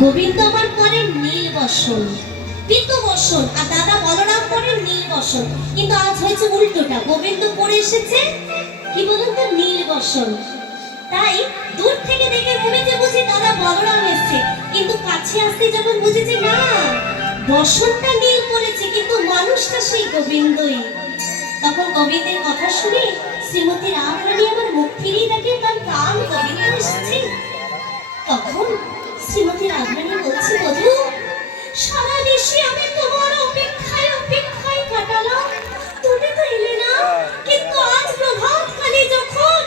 গোবিন্দ আমার করেন নীল বসন, পীত বসন, আর দাদা বলরাম করেন নীল বসন। কিন্তু আজ হয়েছে উল্টোটা, গোবিন্দ পড়ে এসেছে কি বলুন তো নীল বসন। তাই দূর থেকে দেখে ভেবেছে বুঝি দাদা বলরাম এসেছে, কিন্তু কাছে আসতে যখন বুঝেছে না বসনটা নীল পড়েছে কিন্তু মানুষটা সেই গোবিন্দই। তখন গোবিন্দের কথা শুনে শ্রীমতী রাধারানী আমার মুখ ফিরিয়ে দেখে তার প্রাণ গোবিন্দ এসেছে। তখন শ্রীমতী রাধারানী বলছে, বধূ সারা দেশে আমি তোমার অপেক্ষায় অপেক্ষায় কাটালাম, তুমি তো এলে না। কিন্তু আজ প্রভাতকালে যখন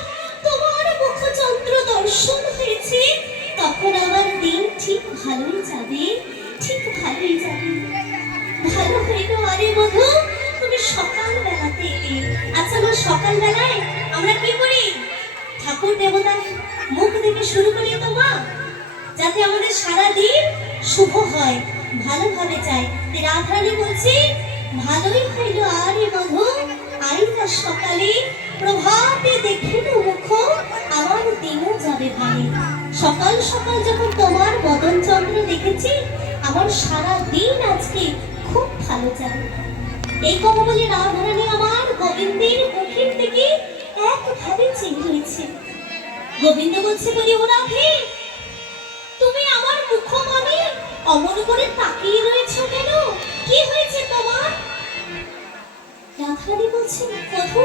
তোমার মুখচন্দ্র দর্শন হয়েছে তখন আমার দিন ঠিক ভালোই যাবে, ঠিক ভালোই যাবে। ভালো হইল আরে বধূ তুমি সকাল বেলাতে এলে। আচ্ছা মা, সকাল বেলায় আমরা কি করি? ঠাকুর দেবতার মুখ দেখে শুরু করি তো মা, যাতে আমাদের সারা দিন শুভ হয়, ভালোভাবে যায়। রাধারানী বলছি ভালোই হইল আরে বধূ আইলা সকালে, প্রভাতে দেখিল মুখ আমার দিনও যাবে ভালো। সকাল সকাল যখন তোমার বদন চন্দ্র দেখেছি আমার সারা দিন আজকে খুব ভালো যাবে। এই কথা বলে রাধারানী আমার গোবিন্দের মুখের দিকে একভাবে চেয়ে রয়েছে। গোবিন্দ বলছে, বলি ও রাধে তুমি আমার মুখমণি অমন করে তাকিয়ে রয়েছো কেন? কি হয়েছে তোমার? রাধারানী বলছে, বধূ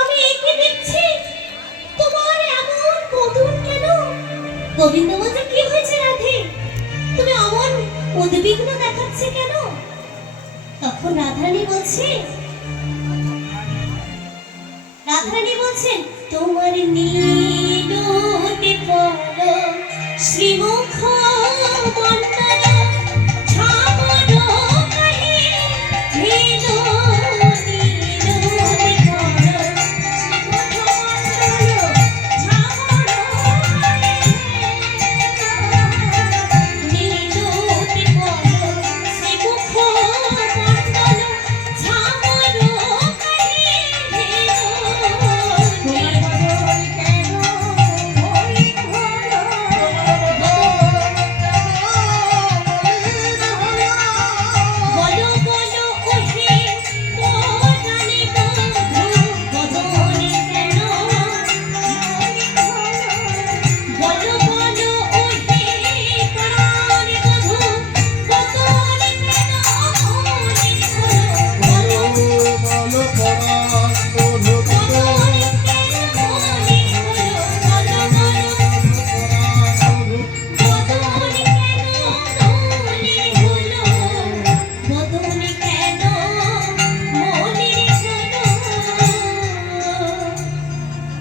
আমি একে দেখছি তোমার এমন বদন কেন? গোবিন্দ বলছে, কি হয়েছে রাধে, তুমি অমন উদ্বিগ্ন দেখাচ্ছে কেন? তখন রাধারানী বলছেন তোমার নীলতে পলক শ্রীমুখ মণ্ডল ঝামর কহে নীল নীলতে পলক শ্রীমুখ মণ্ডল ঝামর কহে নীলতে পলক শ্রীমুখ মণ্ডল ঝামর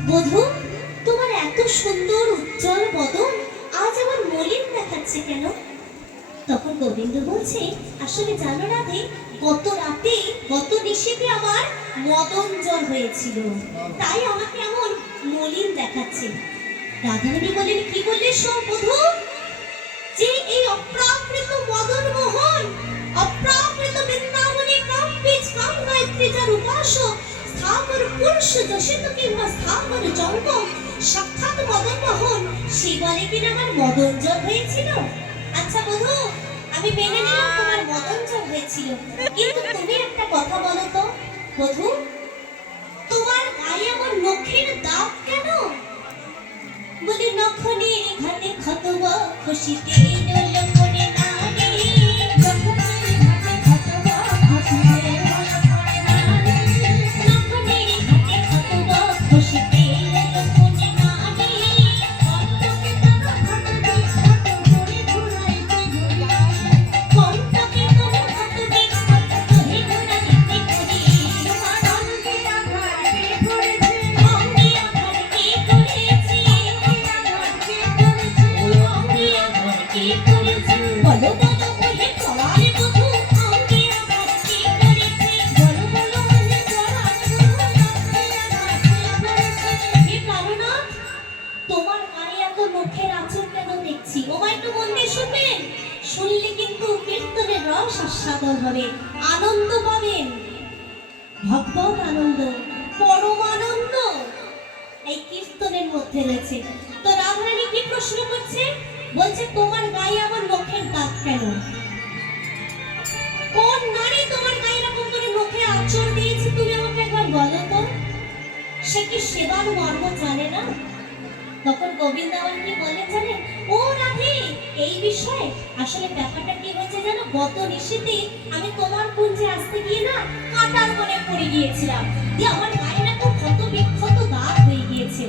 বধূ তোমার এত সুন্দর উজ্জ্বল বদন আজ আমার মলিন দেখাচ্ছে কেন? তখন গোবিন্দ বলছে, আসলে জানো রাধে গত রাতে গত নিশীথে আমার মদন জ্বর হয়েছিল, তাই আমাকে এমন মলিন দেখাচ্ছে। রাধারানী বলেন, কি বললে শোন বধূ, যে এই অপ্রাকৃত মদন মোহন অপ্রাকৃত বৃন্দাবনে কাম বীজ কাম গায়ত্রী যার উপাসক স্থাবর পুরুষ যশিত কিংবা স্থাবর জঙ্গম সাক্ষাৎ মদন মোহন, সে বলে কিনা আমার মদন জ্বর হয়েছিল। আচ্ছা বধূ আমি মেনে নিলাম তোমার মদন জ্বর হয়েছিল, কিন্তু তুমি একটা কথা বলো তো বধূ, তোমার গায়ে আমার নখের দাগ কেন? বলি নখনে ঘাটে খতবা খুশিতে ডোল করে নারে, নখনে ঘাটে খতবা খুশিতে ডোল করে নারে, নখনে ঘাটে খতবা খুশিতে ডোল করে নারে, কণ্ঠকে তন হাত দিয়ে হাত ধরে ঘুরাইতে ঘুরাই, কণ্ঠকে তন হাত দিয়ে হাত ধরে ঘুরাইতে ঘুরি, তোমার অঙ্গে আঘাত করেছে, অঙ্গে আঘাত করেছে, বলো বলো বলে পড়ার বধূ অঙ্গে আঘাত কি করেছে, বলো বলো বলে পড়ার বধূ অঙ্গে আঘাত কি করেছে। হে প্রাণনাথ তোমার গায়ে এত নখের আঁচড় কেন দেখছি? ওমা একটু মন দিয়ে শুনবেন, শুনলে কিন্তু কীর্তনের রস আস্বাদন হবে, আনন্দ পাবেন, ভগবত আনন্দ, পরম আনন্দ এই কীর্তনের মধ্যে রয়েছে। তো রাধারানী কি প্রশ্ন করছে? বলছে তোমার তখন গোবিন্দ আমার কি বলে জানেন, ও রাধে, এই বিষয়ে আসলে ব্যাপারটা কি হয়েছে জানো, গত নিশীথে আমি তোমার কুঞ্জে আসতে গিয়ে না কাঁটার বনে পড়ে গিয়েছিলাম, দিয়ে আমার গায়ে না খুব ক্ষত বিক্ষত দাগ হয়ে গিয়েছে।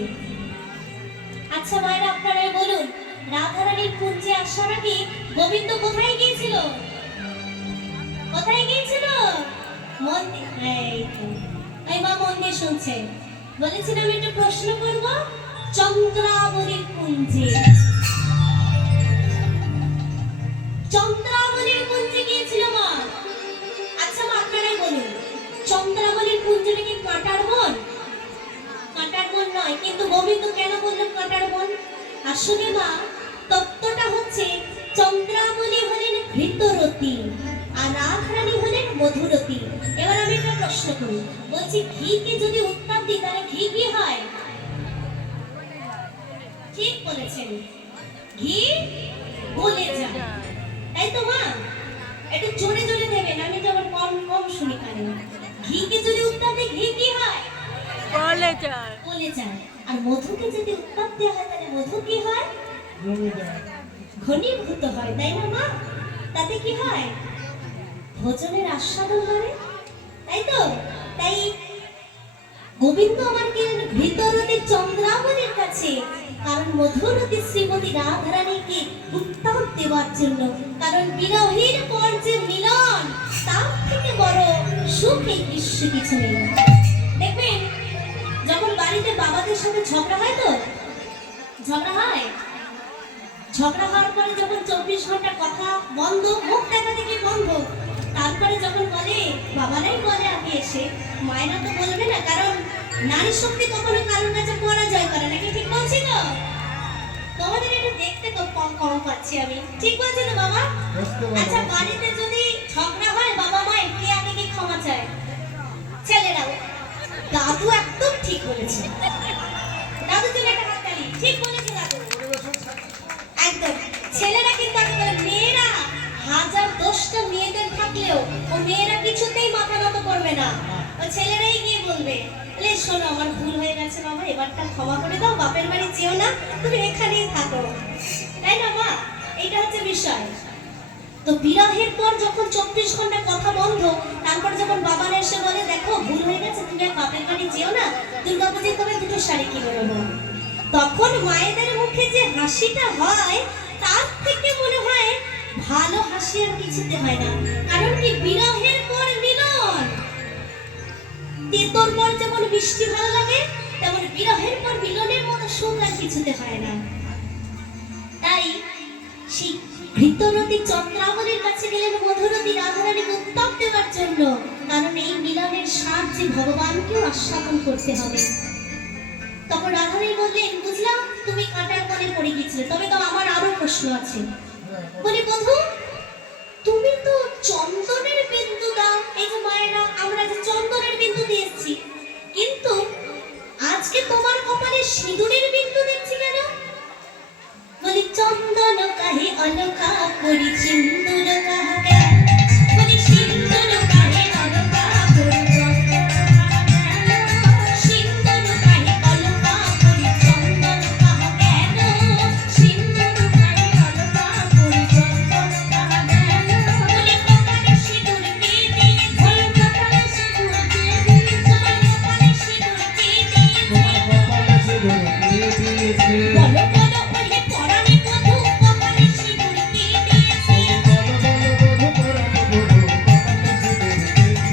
আচ্ছা মায়েরা, আপনারাই বলুন, রাধারানীর কুঞ্জে আসার আগে গোবিন্দ কোথায় গিয়েছিল? কোথায় গিয়েছিল? মন্দির। এই মা মন দিয়ে শুনছে, বলেছিলাম একটা প্রশ্ন করব, চন্দ্রাবলীর কুঞ্জে, চন্দ্রাবলীর কুঞ্জে গিয়েছিল মা। আচ্ছা মা, আপনারাই বলুন, চন্দ্রাবলীর কুঞ্জটা কি কাঁটার বন? কাঁটার বন নয়, কিন্তু গোবিন্দ কেন বললেন কাঁটার বন? আসলে মা, তত্ত্বটা হচ্ছে চন্দ্রাবলী হলেন ঘৃতরতী আর রাধারানী হলেন মধুরতী। এবার আমি একটা প্রশ্ন করি, বলছি ঘিকে যদি উত্তাপ দিই তাহলে ঘি কি হয়? ঠিক বলেছেন, ঘি গলে যায়, তাই তো মা? একটু জোরে জোরে দেবেন, আমি যেমন কম কম শুনি কানে। ঘিকে যদি উত্তাপ দিই ঘি কি হয়? গলে যায়। গলে যায়। আর মধুকে যদি উত্তাপ দেওয়া হয় তাহলে মধু কি হয়? জমে যায়, ঘনীভূত হয়, তাই না মা? তাতে কি হয়? ভোজনের আস্বাদন বাড়ে, তাই তো? তাই গোবিন্দ আমার গেলেন ঘৃতরতী চন্দ্রাবলীর কাছে, কারণ মধুরতী শ্রীমতী রাধারানীকে উত্তাপ দেওয়ার জন্য। কারণ বিরহের পর যে মিলন, তার থেকে বড় সুখ এই বিশ্বে কিছু নেই। দেখবেন যখন বাড়িতে বাবাদের সাথে ঝগড়া হয়, তো ঝগড়া হয়, ঝগড়া হওয়ার পরে যখন 24 ঘন্টা কথা বন্ধ, মুখ দেখা দেখি বন্ধ, তারপরে যখন বলে, বাবারাই বলে আগে এসে, মায়েরা তো বলবে না, কারণ নারী শক্তি কখনো কারোর কাছে পরাজয় করে নাকি, ঠিক বলছি তো? তোমাদের এটা দেখতে তো কম কম পাচ্ছি আমি, ঠিক বলছি তো বাবা? আচ্ছা, বাড়িতে যদি ঝগড়া হয়, বাবা মায়ের কে আগে কি ক্ষমা চায়? ছেলেরাও। দাদু একদম ঠিক বলেছে, দাদু তুমি একটা হাততালি, ঠিক বলেছে দাদু, একদম। ছেলেরা কিন্তু আগে বলে, মেয়েরা হাজার 10টা মেয়েদের থাকলেও ও মেয়েরা কিছুতেই মাথা নত করবে না, ও ছেলেরাই গিয়ে বলবে, লে শোনো আমার ভুল হয়ে গেছে বাবা, এবারটা ক্ষমা করে দাও, বাপের বাড়ি যেও না, তুমি এখানেই থাকো, তাই না মা? এইটা হচ্ছে বিষয়। তো বিবাহের পর যখন 24 ঘন্টা কথা বন্ধ, তারপর যখন বাবার এসে বলে, দেখো ভুল হয়ে গেছে, তুমি আর বাপের বাড়ি যেও না, দুর্গাপূজায় তবে 2টো শাড়ি কিনে নেবো, তখন মায়েদের মুখে যে হাসিটা হয়, তার থেকে মনে হয় ভালো হাসি আর কিছুতে হয় না। কারণ কি, বিরহের পর মিলন। তেতোর পর যেমন বৃষ্টি ভালো লাগে, তেমন বিরহের পর মিলনের মতো সুখ আর কিছুতে হয় না। তাই সেই ঘৃতরতী চন্দ্রাবলীর কাছে গেলেন মধুরতী রাধারানীকে উত্তাপ দেওয়ার জন্য, কারণ এই মিলনের স্বাদ যে ভগবানকেও আস্বাদন করতে হবে। তখন রাধারানী বললেন, বুঝলাম তুমি কাঁটার বনে পড়ে গিয়েছিলে, তবে তো আমার আরো প্রশ্ন আছে। বলি, বধূ তুমি তো চন্দনের বিন্দু দাও, এই যে মায়েরা আমরা যে চন্দনের বিন্দু দিয়েছি, কিন্তু আজকে তোমার কপালে সিঁদুরের বিন্দু দেখছি কেন? বলি, চন্দন কাহে অলকা করি সিন্দুর কাহাকে, বলি সিন্দুর কাহে অলকা করি সিন্দুর কাহে অলকা করি চন্দন কাহাকে, সিন্দুর কাহে অলকা করি চন্দন কাহাকে, বলি কপালে সিঁদুর কে দিয়ে, বলি কপালে সিঁদুর কে দিয়ে, বলি কপালে সিঁদুর কে দিয়ে, বলি কপালে সিঁদুর কে দিয়েছে, বলো বলো ওরে পরাণে বধূ কপালে সিঁদুর কে দিয়েছে, বলো বলো বধূ পরাণে বধূ কপালে সিঁদুর কে দিয়েছে।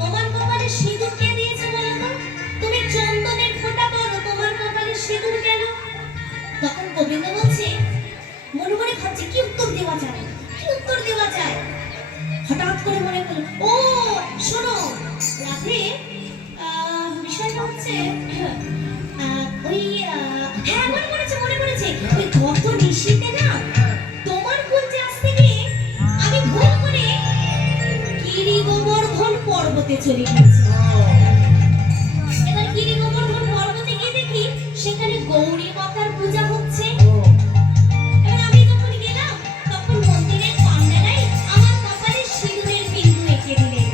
তোমার কপালে সিঁদুর কে দিয়েছে বলো তো? তুমি চন্দনের ফোঁটা পরো, তোমার কপালে সিঁদুর কেন? তখন গোবিন্দ বলছে, মনে মনে ভাবছে কি উত্তর দেওয়া যায়, কি উত্তর দেওয়া যায়। হঠাৎ করে মনে পড়লো, ও শোনো রাধে, বিষয়টা হচ্ছে ওই হ্যাঁ মনে পড়েছে, ওই গত নিশীথে না তোমার কুঞ্জে আসতে গিয়ে আমি ভুল করে গিরি গোবর্ধন পর্বতে চলে গেছি। এবার গিরি গোবর্ধন পর্বতে গিয়ে দেখি সেখানে গৌরী মাতার পূজা হচ্ছে। এবার আমি যখন গেলাম, তখন মন্দিরের পান্ডারাই আমার কপালে সিঁদুরের বিন্দু এঁকে দিলেন।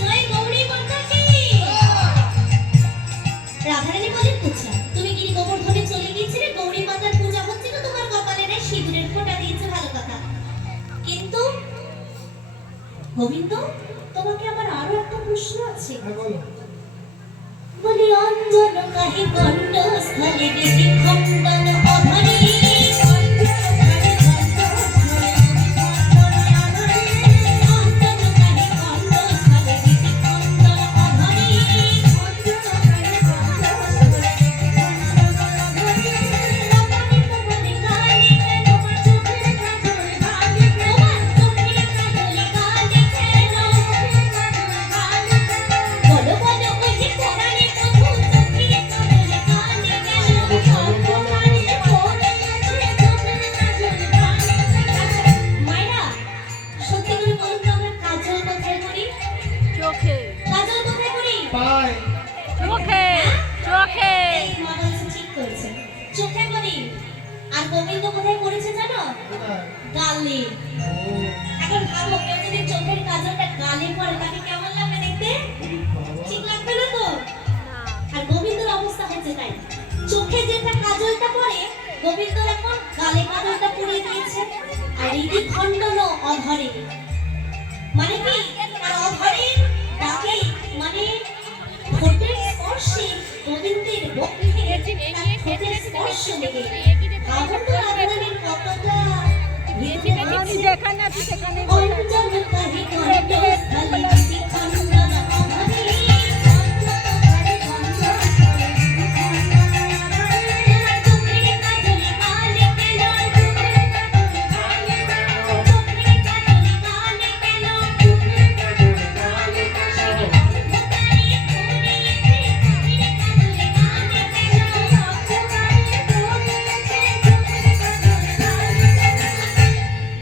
জয় গৌরী মাতা কি। রাধারানী বলেন, পুছা তুমি গোবিন্দ, তোমাকে আমার আরো একটা প্রশ্ন আছে। হ্যাঁ বলো। বলি অঞ্জন কাহি কণ্ঠ স্থলে বিধি খণ্ডন অধরে চোখে কাজল কোথায় করি? পাই। চোখে চোখে এই মা বলছে ঠিক করেছে, চোখে করি। আর গোবিন্দ কোথায় করেছে জানো? কোথায়? গালে। ও, এখন ভাবো কেউ যদি চোখের কাজলটা গালে পরে তাকে কেমন লাগবে দেখতে? বাবা। ঠিক লাগবে না তো? না আর গোবিন্দর অবস্থা হয়েছে তাই, চোখে যেটা কাজলটা পরে গোবিন্দ এখন গালে কাজলটা পরিয়ে দিয়েছে। আর ইতি খণ্ডন অধরে, মানে কি তার অধরের ডাকে, মানে ঠোঁটের স্পর্শে গোবিন্দের বক্ষে তার ঠোঁটের স্পর্শ লেগে ভাবুন তো রাধারানীর কতটা ভিতরে আমি আছে। যেখানে আছি সেখানে অঞ্জন কাহি কণ্ঠ স্থলে বিধি খণ্ডন অধরে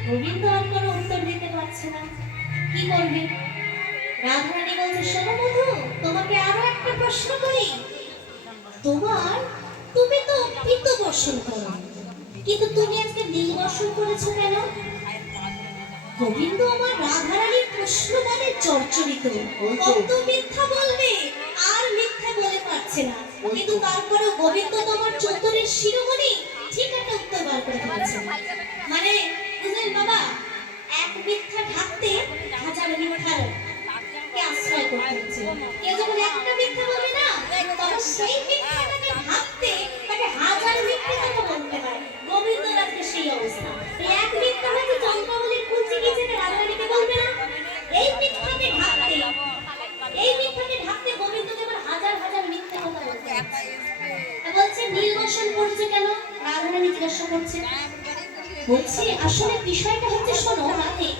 গোবিন্দ আর কোনো উত্তর দিতে পারছে না, কি করবে? রাধারানী বলছে, শোনো বধূ, তোমাকে আরো একটা প্রশ্ন করি। তুমি তো পিত্ত বর্ষণ করো, কিন্তু তুমি আজকে নীল বর্ষণ করেছো কেন? গোবিন্দ আমার রাধারানীর প্রশ্ন মানে চর্চরিত, কত মিথ্যা বলবে, আর মিথ্যা বলে পারছে না। কিন্তু তারপরেও গোবিন্দ তোমার চতুরের শিরোমণি, ঠিক একটা উত্তর বার করে ফেলেছে। মানে বুঝলেন বাবা, এক মিথ্যা ঢাকতে হাজার মিথ্যার কে আশ্রয় করতে হচ্ছে। কেউ যখন একটা মিথ্যা বলবে না, তখন সেই মিথ্যাটাকে ঢাকতে তাকে হাজার মিথ্যা কথা বলতে হয়। গোবিন্দর আজকে সেই অবস্থা। এই এক মিথ্যা হয়তো চন্দ্রাবলীর কুঞ্চি গিয়ে যেতে রাধারানীকে বলবে না, এই মিথ্যাকে ঢাকতে গোবিন্দকে এবার হাজার হাজার মিথ্যা কথা বলতে হচ্ছে। বলছে নীল বর্ষণ করছে কেন? রাধারানী জিজ্ঞাসা করছে। বলছি আসলে বিষয়টা হচ্ছে, শোনো রাধে,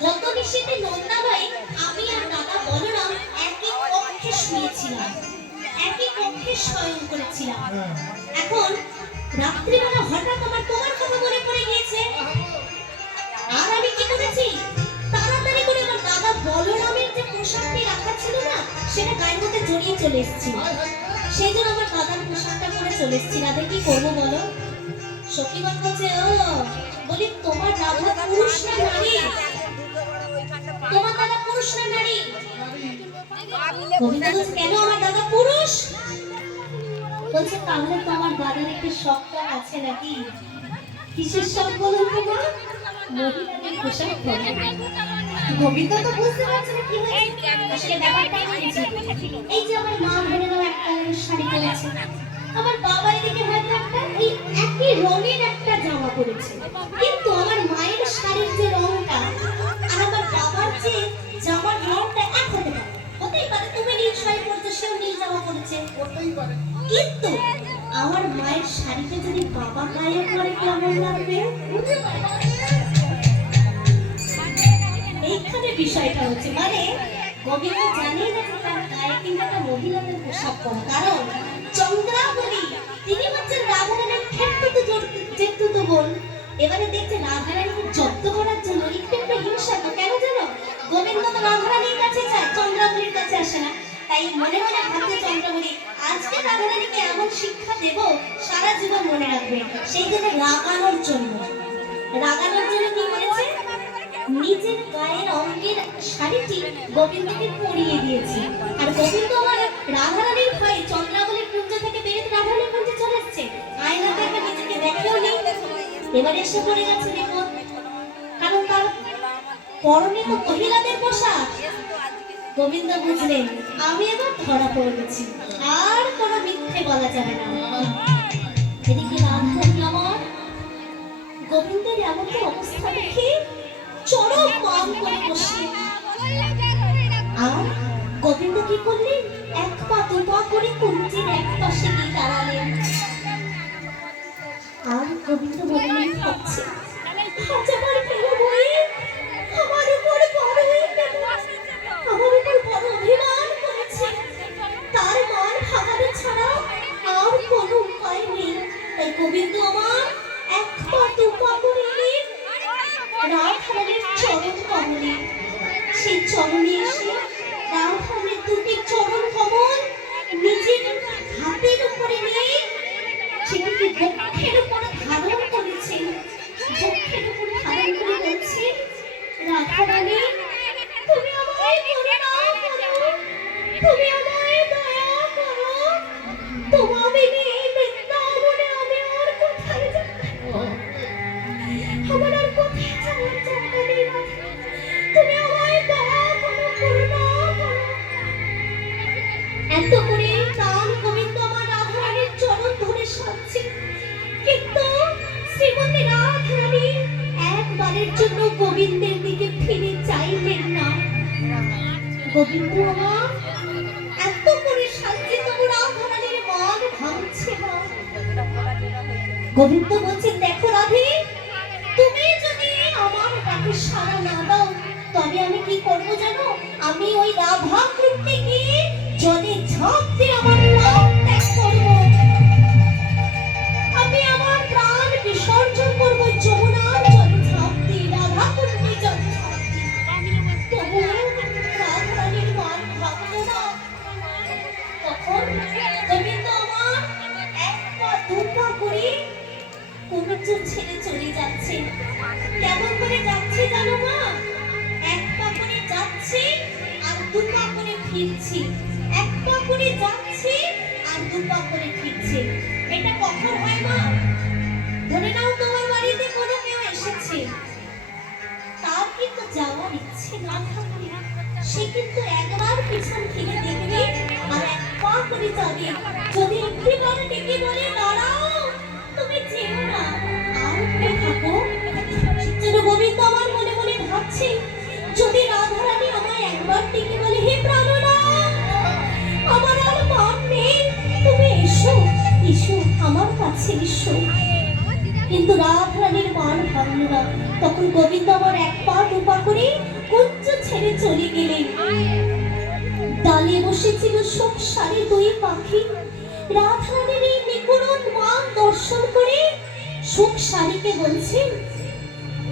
গত নিশীতে নন্দাবাই, আমি আর দাদা বলরাম একই কক্ষে শুয়েছিলাম, একই কক্ষে শয়ন করেছিলাম। হ্যাঁ। এখন রাত্রিবেলা হঠাৎ আমার তোমার কথা মনে পড়ে গিয়েছে। আর আমি কি করেছি, তাড়াতাড়ি করে আমার দাদা বলরামের যে পোশাকটি রাখা ছিল না, সেটা গায়ের মধ্যে জড়িয়ে চলে এসেছি। সেই জন্য আমার দাদার পোশাকটা পরে চলে এসেছি। রাধে কি করবো বলো? সখীগণ বলছে, ও বলি তোমার রাধা পুরুষ না নারী? তোমার দাদা পুরুষ না নারী? গোবিন্দ বলছে, কেন আমার দাদা পুরুষ? বলছে তাহলে তো আমার দাদার একটি শখ আছে নাকি? কিসের শখ বলুন তো মা? মহিলাদের পোশাক পরা। গোবিন্দ তো বুঝতে পারছে না কি হয়েছে। আসলে ব্যাপারটা হয়েছে, এই যে আমার মা বোনেরাও একটা শাড়ি পরেছে, আমার বাবা এদিকে হয়তো একটা এই একই রঙের একটা জামা পরেছে, কিন্তু আমার মায়ের শাড়ির যে রংটা আর আমার বাবার যে জামার রংটা এক হতে পারে। হতেই পারে তুমি নীল শাড়ি পরেছো, সেও নীল জামা পরেছে, করতেই পারে। কিন্তু আমার মায়ের শাড়িতে যদি বাবা গায়ে পরে কেমন লাগবে? এইখানে বিষয়টা হচ্ছে, মানে গোবিন্দ জানেই না যে তার গায়ে কিন্তু একটা মহিলাদের পোশাক পরা, কারণ চন্দ্রাবলী তিনি হচ্ছেন রাধারানীর জেঠতুতো বোন। এবারে দেখছে রাধারানীকে জব্দ করার জন্য একটু একটু হিংসা, তো কেন জানো? গোবিন্দ তো রাধারানীর কাছে যায়, চন্দ্রাবলীর কাছে আসে না। তাই মনে মনে ভাবছে চন্দ্রাবলী, আজকে রাধারানীকে এমন শিক্ষা দেব সারা জীবন মনে রাখবে। সেই জন্য রাগানোর জন্য কি করেছে, নিজের গায়ের অঙ্গের শাড়িটি গোবিন্দকে পরিয়ে দিয়েছে। আর গোবিন্দ আমার রাধারানীর ভয়ে চন্দ্রাবলীর কুঞ্জ থেকে বেরিয়ে রাধারানীর কুঞ্জে চলে এসেছে, আয়নাতে একটা নিজেকে দেখেও নেই। এবার এসে পড়ে গেছে বিপদ, কারণ তার পরনে তো মহিলাদের পোশাক। গোবিন্দ বুঝলেন আমি এবার ধরা পড়ে গেছি, আর কোনো মিথ্যে বলা যাবে না। এদিকে রাধারানী আমার গোবিন্দের এমন অবস্থা দেখে চরম মান করে বসে, আর গোবিন্দ কি করলেন, এক পা দু পা করে কুঞ্চির এক পাশে গিয়ে দাঁড়ালেন। আর গোবিন্দ বললেন ভাবছে, আজ আমার প্রিয় বই আমার উপর বড় হয়ে গেল, আমার উপর বড় অভিমান করেছে, তার মান ভাঙানো ছাড়া আর কোনো উপায় নেই। তাই গোবিন্দ আমার এক পা দু পা করে এলেন রাধারানীর চরণ কমলে। সেই চরণে এসে রাধারানীর দুটি চরণ কমল নিজের হাতের উপরে নিয়ে সেটিকে বক্ষের উপরে ধারণ করেছেন। বক্ষের উপরে ধারণ করে বলছেন, রাধারানী তুমি আমায় করুণা করো, তুমি আমায় দয়া করো, তোমার বিনে বৃন্দাবনে আমি আর কোথায় যাব, আমার আর কোথায় যাওয়ার জায়গা নেই, তুমি আমায় দয়া করো, করুণা করো। এত করে প্রাণ গোবিন্দ আমার রাধারানীর চরণ ধরে সাজছে, কিন্তু শ্রীমতী রাধারানী একবারের জন্য গোবিন্দের দিকে ফিরে চাইলেন না। গোবিন্দ আমার এত করে সাজছে, তবু রাধারানীর মান ভাঙছে না। গোবিন্দ বলছেন, দেখো রাধে, তুমি যদি আমার ডাকে সাড়া না দাও তবে আমি কি করবো জানো, আমি ওই রাধা কুণ্ডে গিয়ে জলে ঝাঁপ দিয়ে আমার প্রাণ ত্যাগ করবো, আমি আমার প্রাণ বিসর্জন করবো যমুনার জলে ঝাঁপ দিয়ে, রাধা কুণ্ডে জলে ঝাঁপ দিয়ে। তবু রাধারানীর মান ভাঙলো না। তখন গোবিন্দ আমার এক পা দু পা করে কুঞ্জন ছেড়ে চলে যাচ্ছে। কেমন করে যাচ্ছে জানো মা, এক পা করে যাচ্ছে আর দু পা করে ফিরছি, এক পা করে যাচ্ছে আর দু পা করে ফিরছে। এটা কখন হয় মা, ধরে নাও তোমার বাড়িতে কোনো কেউ এসেছে, তার কিন্তু যাওয়ার ইচ্ছে না থাকলে সে কিন্তু একবার পিছন ফিরে দেখবে আর এক পা করে যাবে। যদি একটিবার ডেকে বলে দাঁড়াও, তুমি যেও না, আর উঠে থাকো। যেন গোবিন্দ আমার মনে মনে ভাবছে, যদি রাধারানী আমায় একবার ডেকে বলে, হে প্রাণনাথ, আমার আর মান নেই, তুমি এসো এসো আমার কাছে এসো, কিন্তু রাধারানীর মান ভাঙল না। তখন গোবিন্দ আমার এক পা দু পা করে কুঞ্জ ছেড়ে চলে গেলেন। ডালে বসেছিল শোক সারি দুই পাখি, রাধারানীর এই নিপুণ মান দর্শন করে শোক সারিকে বলছেন,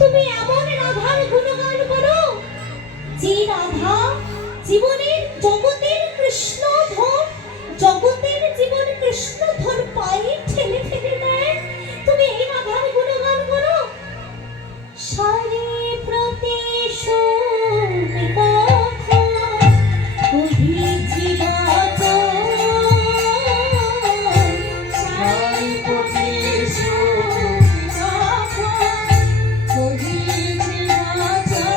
তুমি এমন রাধার গুণগান করো যে রাধা জীবনের জগতের কৃষ্ণধর, জগতের জীবন কৃষ্ণধর পায়ে ঠেলে ঠেলে দেয়, তুমি এই রাধার গুণগান করো। সারি প্রতি সুমিতা কহিছি বাচন, সারি প্রতি সুমিতা কহিছি বাচন,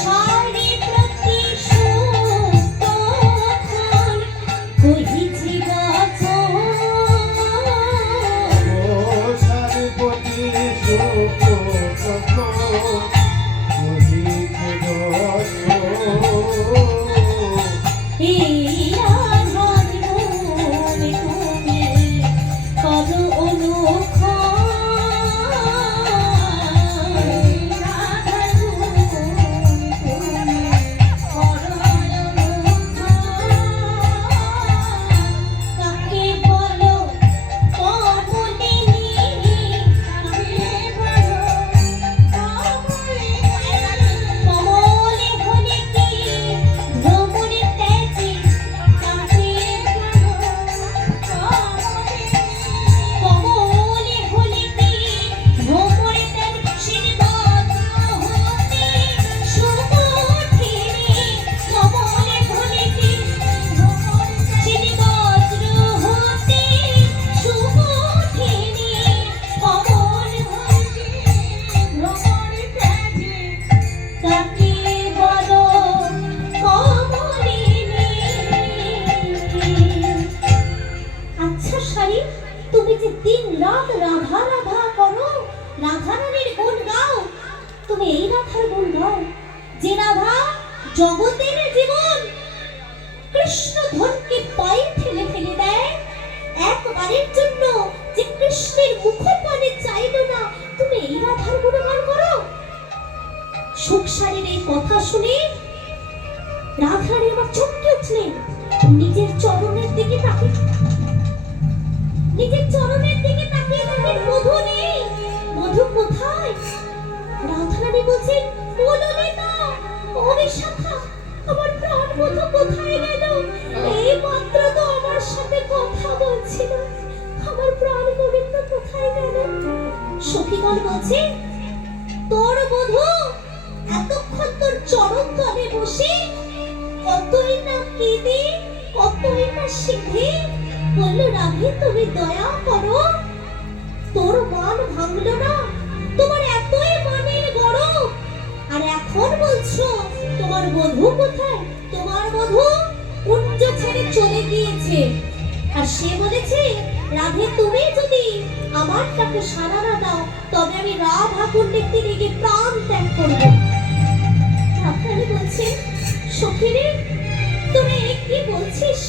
সারি প্রতি সুমিতা কহিছি আচ্ছা শাড়ি, তুমি যে দিন রাত রাধা রাধা করো, রাধা রানীর গুণ গাও, তুমি এই রাধার গুণ গাও যে রাধা জগতের জীবন কৃষ্ণ ধনকে পায়ে ঠেলে ফেলে দেয়, একবারের জন্য যে কৃষ্ণের মুখপানে চাইল না, তুমি এই রাধার গুণগান করো। সুখসারীর এই কথা শুনে রাধারানী আবার চমকে উঠলেন, নিজের চরণের দিকে তাকিয়ে দেখেন মধু নেই। মধু কোথায়? রাধারানী বলছেন, ও ললিতা, ও বিশাখা, আমার প্রাণ মধু কোথায় গেল? এই মাত্র তো আমার সাথে কথা বলছিল, আমার প্রাণ গোবিন্দ কোথায় গেল? সখীগণ বলছে, তোর মধু এতক্ষণ তোর চরণ তলে বসে কতই না কেঁদে, কতই না সিধে বলল, রাধে তুমি দয়া করো, তোর মান ভাঙলো না, তোমার এতই মানের গরম, আর এখন বলছো তোমার বধূ কোথায়? তোমার বধূ কুঞ্জ ছেড়ে চলে গিয়েছে, আর সে বলেছে, রাধে তুমি যদি আমার তাকে সাড়া না দাও, তবে আমি রাধা কুণ্ডের দিকে প্রাণ ত্যাগ করব। রাধারানী বলছেন, সখীরে, তোরা কি বলছিস?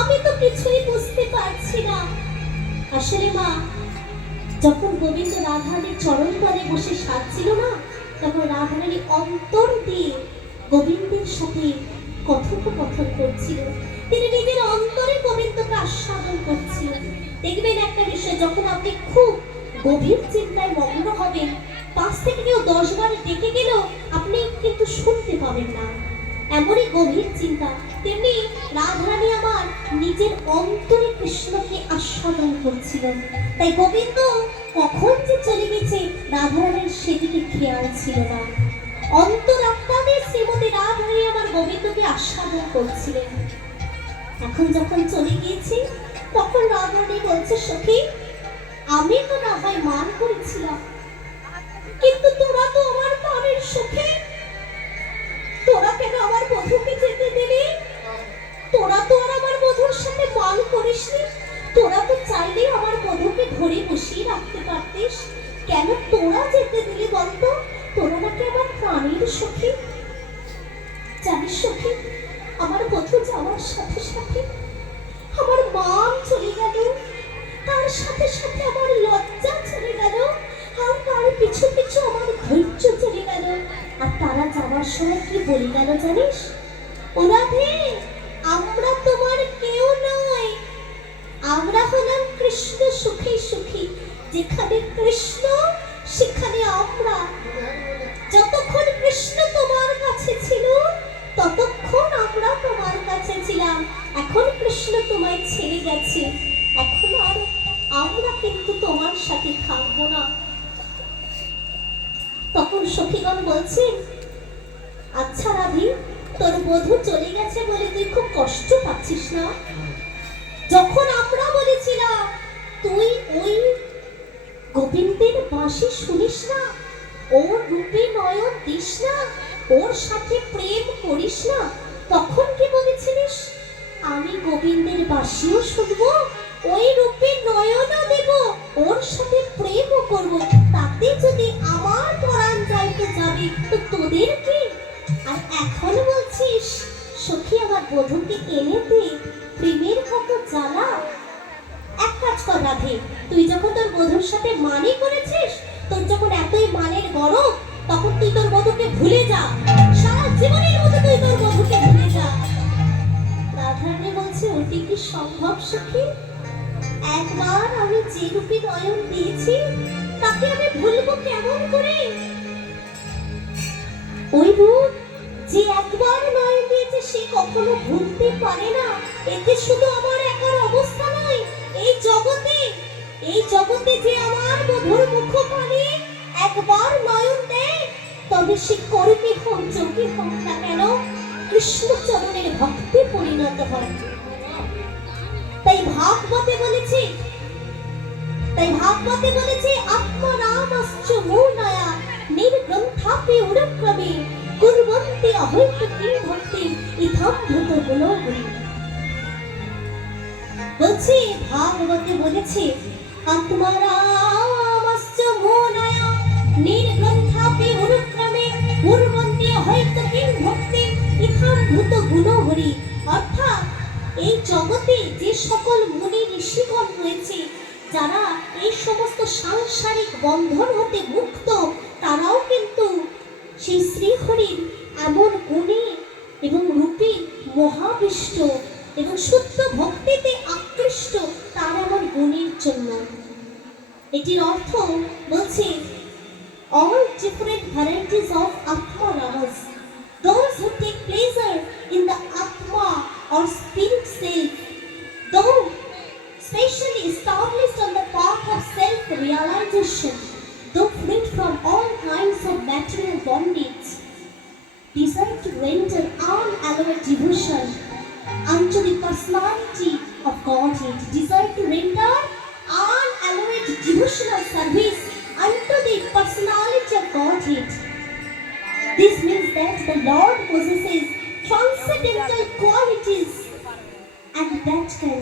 আমি তো কিছুই বুঝতে পারছি না। আসলে মা, যখন গোবিন্দ রাধারানীর চরণ তলে বসে সাজছিল না, তখন রাধারানী অন্তর দিয়ে গোবিন্দের সাথে কথোপকথন করছিল, তিনি নিজের অন্তরে গোবিন্দকে আস্বাদন করছিলেন। দেখবেন একটা বিষয়, যখন আপনি খুব গভীর চিন্তায় মগ্ন হবেন, পাশ থেকে কেউ 10 বার ডেকে গেলেও আপনি কিন্তু শুনতে পাবেন না, এমনই গভীর চিন্তা। তেমনি রাধারানী আমার নিজের অন্তরে কৃষ্ণকে আস্বাদন করছিলেন, তাই গোবিন্দ কখন যে চলে গেছে রাধারানীর সেদিকে খেয়াল ছিল না। অন্তরাত্মাতে শ্রীমতী রাধারানী আমার গোবিন্দকে আস্বাদন করছিলেন। এখন যখন চলে গিয়েছি, তখন রাধারানী বলছে, সখী, আমি তো না হয় মান করেছিলাম, কিন্তু তোরা তো আমার প্রাণের সখী, তোরা কেন আমার বধূকে যেতে দিলি? তোরা তো আর আমার বধূর সাথে মান করিসনি, তোরা তো চাইলে আমার বধূকে ধরে বসিয়ে রাখতে পারতিস, কেন তোরা যেতে দিলি বলতো? তোরা নাকি আমার প্রাণের সখী। জানিস সখী, আমার বধূ যাওয়ার সাথে সাথে আমার মান চলে গেল, তার সাথে সাথে আমার লজ্জা চলে গেল, আর তার পিছু পিছু আমার ধৈর্য চলে গেল। আর তারা যাওয়ার সময় কি বলে গেল জানিস? ও রাধে, আমরা তোমার কেউ নয়, আমরা হলাম কৃষ্ণ সুখী সুখী, যেখানে কৃষ্ণ সেখানে আমরা। যতক্ষণ কৃষ্ণ তোমার কাছে ছিল, ততক্ষণ আমরা তোমার কাছে ছিলাম, এখন কৃষ্ণ তোমায় ছেড়ে গেছে, এখন আর আমরা কিন্তু তোমার সাথে থাকবো না। তখন সখীগণ বলছেন, আচ্ছা রাধি, তোর বধূ চলে গেছে বলে তুই খুব কষ্ট পাচ্ছিস না? যখন আমরা বলেছিলাম তুই ওই গোবিন্দের বাঁশি শুনিস না, ওর রূপে নয়ন দিস না, ওর সাথে প্রেম করিস না, তখন কি বলেছিলিস? আমি গোবিন্দের বাঁশিও শুনবো, ওই রূপে নয়নও দেব, ওর সাথে প্রেমও করব, তাতে যদি আমার পরাণ যাইতে যাবে তো তোদের কি? আর এখন বলছিস সখী আমার বধূকে এনে দে, প্রেমের কত জ্বালা। এক কাজ কর রাধে, তুই যখন তোর বধূর সাথে মানে করেছিস, তোর যখন এতই মানের গরম, তখন তুই তোর বধূকে ভুলে যা, সারা জীবনের মতো তুই তোর বধূকে ভুলে যা। রাধারানী বলছে, ওটি কি সম্ভব সখী? একবার আমি যে রূপে নয়ন দিয়েছি, তাকে আমি ভুলবো কেমন করে? ওই রূপ যে একবার নয়ন দিয়েছে, সে কখনো ভুলতে পারে না। এতে শুধু আমার একার অবস্থা নয়, এই জগতে যে আমার বধূর মুখপানে একবার নয়ন দেয়, তবে সে কর্মী হোক যোগী হোক না কেন, কৃষ্ণ চরণের ভক্তে পরিণত হয়। তাই ভাগবতে বলেছে আত্মনামশ্চ মূঢ়য়া নির্গ্রন্থাপি উরক্রমে কুর্বন্তি অহৈতুকীং ভক্তিম ইথম ভূত গুণগুণী। বলছি ভাগবতে বলেছে আত্মারামস্য মূলয়া নির্গ্রন্থাপি অনুক্রমে পূর্বন্তে হয়তো কিং ভক্তি ইথাম ভূত গুণহরি। অর্থাৎ এই জগতে যে সকল মুনি ঋষিগণ রয়েছে যারা এই সমস্ত সাংসারিক বন্ধন হতে মুক্ত, তারাও কিন্তু সেই শ্রীহরির এমন গুণী এবং রূপী মহাবিষ্ট এবং শুদ্ধ ভক্তিতে আকৃষ্ট তার এমন গুণের জন্য। এটির অর্থ বলছে all different varieties of atma ramas, those who take pleasure in the atma or spirit self, though specially established on the path of self-realization, though freed from all kinds of material bondage, desire to render unalloyed devotion unto the personality of Godhead, desire to render unalloyed devotional service unto the personality of Godhead. This means that the Lord possesses transcendental qualities and that can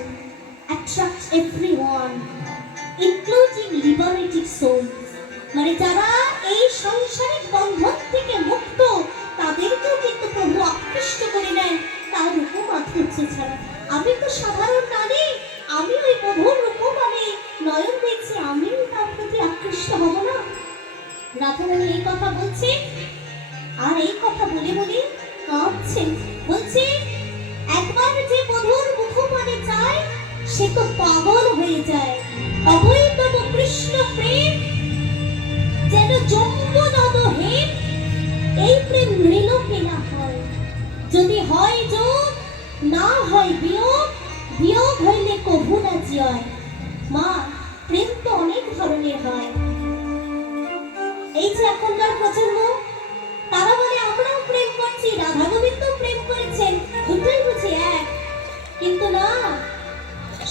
attract everyone, including liberated souls. মানে যারা এই সাংসারিক বন্ধন থেকে মুক্ত তাদেরকেও কিন্তু প্রভু আকৃষ্ট করে নেন তার রূপমাধুর্য ছাড়া। আমি তো সাধারণ নারী, আমি ওই প্রভুর রূপমানে নয়ন দেখছি, আমি তার প্রতি আকৃষ্ট হব না? রাধারানী এই কথা বলছে আর এই কথা বলে বলে কাঁদছেন। বলছে একবার যে প্রভুর মুখপানে যায় সে তো পাগল হয়ে যায়। অবৈতব কৃষ্ণ প্রেম যেন যমুনদ হেম, এই প্রেম মৃণকে না হয়, যদি হয় যোগ না হয় বিয়োগ, বিয়োগ হইলে কভু না জয়। মা, প্রেম তো অনেক ধরনের হয়। এই যে এখনকার প্রজন্ম তারা বলে আমরাও প্রেম করছি, রাধা গোবিন্দ প্রেম করেছেন, দুটোই বুঝি এক। কিন্তু না,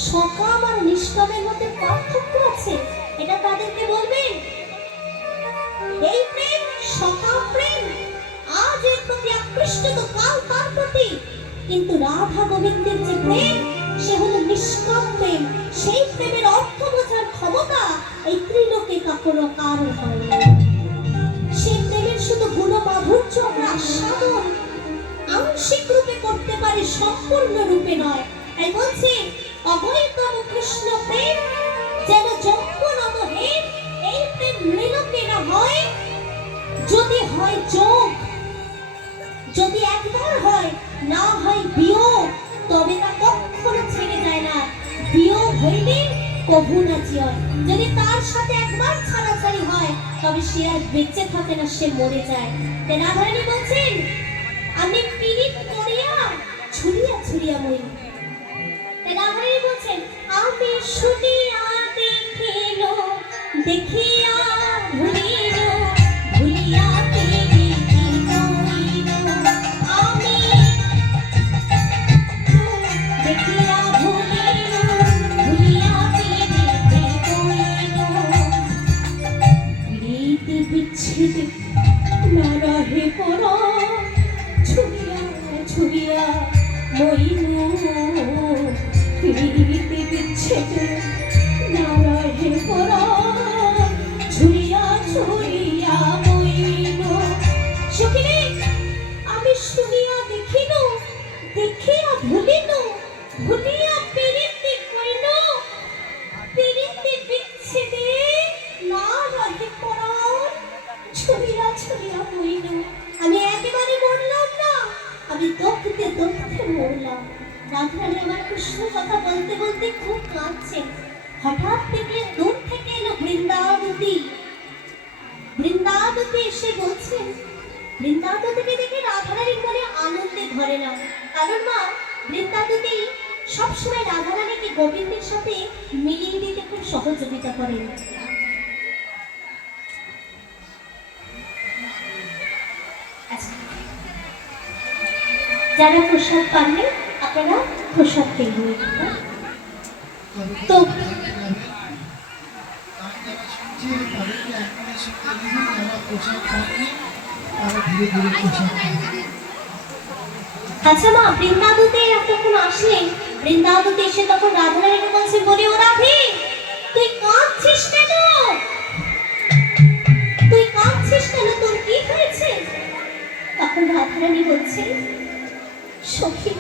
সকাম আর নিষ্কামের মধ্যে পার্থক্য আছে, এটা তাদেরকে বলবেন। এই প্রেম সকাম প্রেম, আজ এর প্রতি আকৃষ্ট তো কাল তার প্রতি, কিন্তু রাধা গোবিন্দের যে প্রেম সে হলো নিষ্কাম প্রেম। সেই প্রেমের অর্থ বোঝার ক্ষমতা এই ত্রিলোকে কারো কারো হয় না। সেই প্রেমের শুধু গুণমাধুর্য আস্বাদন আংশিক রূপে করতে পারে, সম্পূর্ণ রূপে নয়। তাই বলছে অবৈতব কৃষ্ণ প্রেম যেন যমুনদ হেম, এই প্রেম মৃণকে না হয়, যদি হয় যোগ, যদি একবার হয়, না হয় বিয়োগ, তবে তা কখনো ছেড়ে যায় না। বিয়োগ হইলে কভু না জয়। যদি তার সাথে একবার ছাড়াছাড়ি হয় তবে সে আর বেঁচে থাকে না, সে মরে যায়। তাই রাধারানী বলছেন আমি পীড়িত করিয়া ছুরিয়া ছুরিয়া মরি। তাই রাধারানী বলছেন আমি শুনিয়া দেখিল, দেখিয়া ভুলিল, ভুলিয়া পীড়িত হইল। আমি দেখিয়া ভুলিল, ভুলিয়া পীড়িত হইল। পীড়িত বিচ্ছেদ না রহে পরা, ছুরিয়া ছুরিয়া মরিল। পীড়িত বিচ্ছেদ না রহে পরা, ছুরিয়া ছুরিয়া মরিল। সখিনী, আমি শুনিয়া দেখিল, দেখিয়া ভুলিল, ভুলিয়া পীড়িত হইল। পীড়িত বিচ্ছেদে না রহে পরা, ছুরিয়া ছুরিয়া মরিল। আমি একেবারে মরলাম না, আমি দগ্ধে দগ্ধে মরলাম। রাধারানী আমার কৃষ্ণ কথা বলতে বলতে খুব কাঁদছেন। হঠাৎ দেখলেন দূর থেকে এলো বৃন্দাবতী। বৃন্দাবতী এসে বলছেন, বৃন্দাবতীকে দেখে রাধারানীর মনে আনন্দে ধরে না। কারণ মা, বৃন্দাবতী সবসময় রাধারানীকে গোবিন্দের সাথে মিলিয়ে দিতে খুব সহযোগিতা করেন। যারা প্রসাদ পাননি আপনারা প্রসাদ পেয়ে তো আচ্ছা মা, বৃন্দাবতীতে এতক্ষণ আসলেন, বৃন্দাবতীতে এসে তখন রাধারানীকে বলছে, বলি ও রাধে, তুই কাঁদছিস কেন? তুই কাঁদছিস কেন? তোর কি হয়েছে? তখন রাধারানী বলছে, সখী,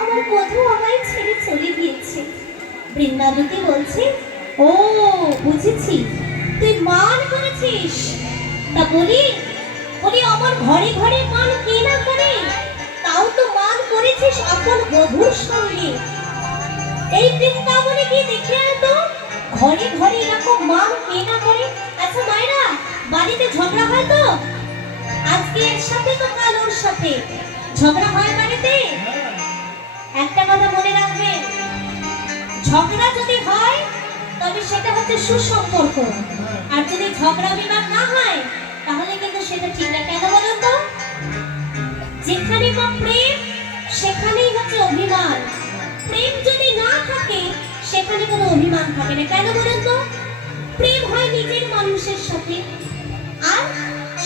আমার বধূ আমায় ছেড়ে চলে গিয়েছে। বৃন্দাবতী বলছে, ও বুঝেছি, তুই মান করেছিস। তা বলি বলি আমার ঘরে ঘরে মান কে না করে? তাও তো মান করেছিস আপন বধূর সঙ্গে। এই বৃন্দাবনে গিয়ে দেখে আয় তো, ঘরে ঘরে এরকম মান কে না করে? আচ্ছা মায়েরা, বাড়িতে ঝগড়া হয় তো? আজকে এর সাথে তো কাল ওর সাথে ঝগড়া হয় বাড়িতে। একটা কথা মনে রাখবেন, ঝগড়া যদি হয় তবে সেটা হচ্ছে সুসম্পর্ক, আর যদি ঝগড়া বিবাদ না হয় তাহলে কিন্তু সেটা ঠিক না। কেন বলুন তো? যেখানে বা প্রেম সেখানেই হচ্ছে অভিমান। প্রেম যদি না থাকে সেখানে কোনো অভিমান থাকে না। কেন বলুন তো? প্রেম হয় নিজের মানুষের সাথে, আর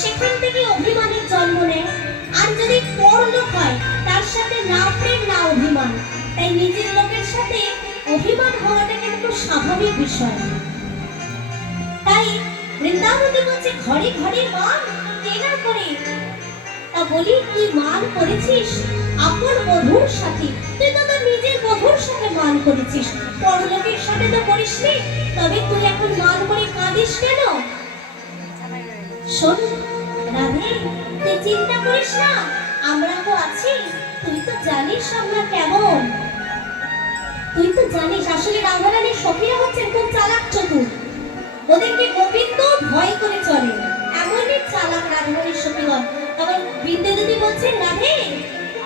সেখান থেকে অভিমানের জন্ম নেয়। আর যদি পরলোক হয় তার সাথে না প্রেম না অভিমান, তাই নিজের লোকের সাথে অভিমান হওয়াটা কিন্তু স্বাভাবিক বিষয়। তাই বৃন্দাবতী বলছে, ঘরে ঘরে মান কে না করে? তা বলি তুই মান করেছিস আপন বধূর সাথে, তুই তো তোর নিজের বধূর সাথে মান করেছিস, পরলোকের সাথে তো করিসনি। তবে তুই এখন মান করে কাঁদিস কেন? শোন রাধে, তুই চিন্তা করিস না, আমরা তো আছি। তুই তো জানিস আমরা কেমন, তুই তো জানিস আসলে রাধারানীর সখীরা হচ্ছেন খুব চালাক চতুর। ওদেরকে গোবিন্দ ভয় করে চলে, এমনই চালাক রাধারানীর সখীগণ। তখন বিদ্যাদেবী বলছেন, রাধে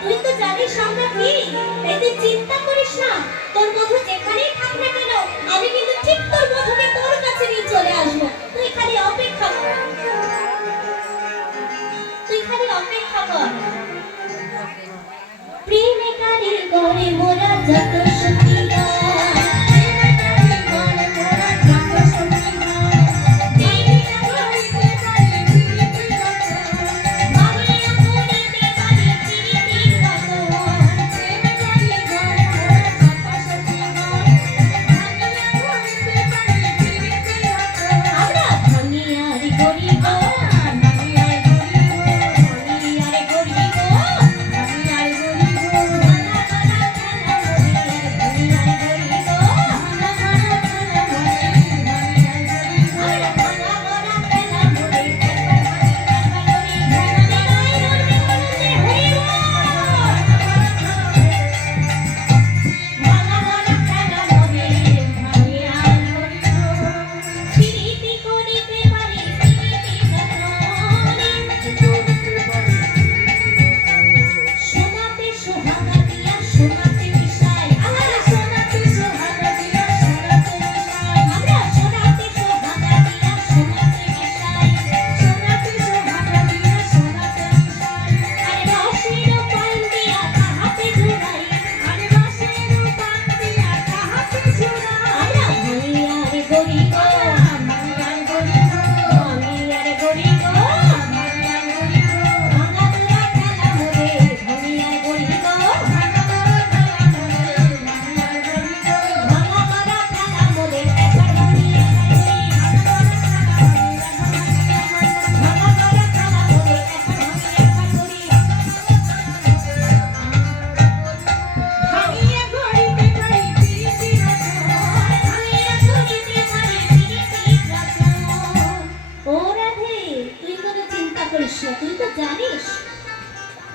তুই তো জানিস আমরা কি, তাই তুই চিন্তা করিস না। তোর বধূ যেখানেই থাক না কেন, আমি কিন্তু ঠিক তোর বধূকে তোর কাছে নিয়ে চলে আসবো। তুই খালি অপেক্ষা কর, তুই খালি অপেক্ষা কর। প্রেমে কারি গড়ে মোরা যত সখীরা, তুই তো জানিস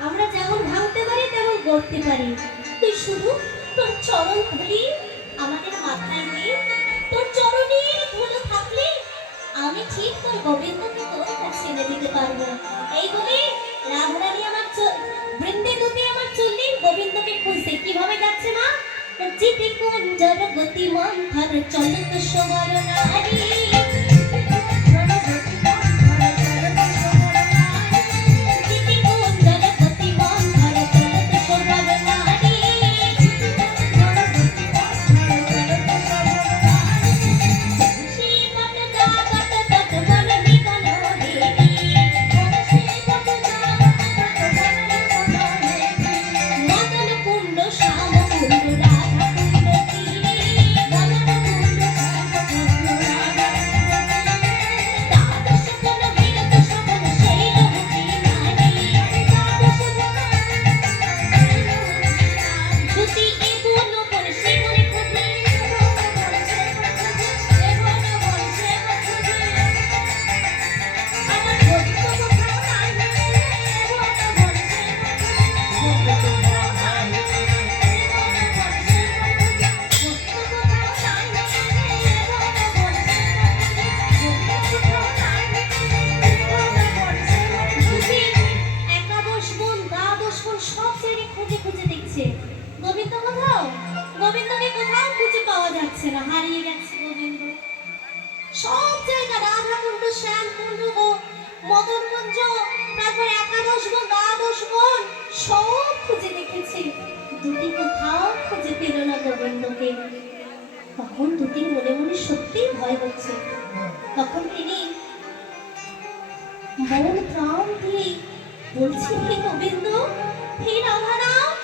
আমরা যেমন ভাঙতে পারি তেমন গড়তে পারি। তুই শুধু তোর চরণ ধুলি আমাদের মাথায় দিয়ে, তোর চরণের ধুলো থাকলে আমি ঠিক তোর গোবিন্দকে তোর কাছে এনে দিতে পারবো। এই বলে রাধারানী আমার বৃন্দে দুটি আমার চললেন গোবিন্দকে খুঁজতে। কিভাবে যাচ্ছে মা? জিতে কুঞ্জর গতি মন্থর চলত সবার নারী, মদন কুণ্ড শ্যাম কুণ্ড রাধা হারিয়ে গেছে গোবিন্দ। সব জায়গা রাধাকুণ্ড, শ্যামকুণ্ড, মদনকুঞ্জ, তারপর একাদশ বন, দ্বাদশ বন সব খুঁজে দেখেছে, দুটি কোথাও খুঁজে পেল না গোবিন্দকে। তখন দুটির মনে মনে সত্যিই ভয় হচ্ছে। তখন তিনি মন প্রাণ দিয়ে বলছি, হে গোবিন্দ, হে রাধানাথ,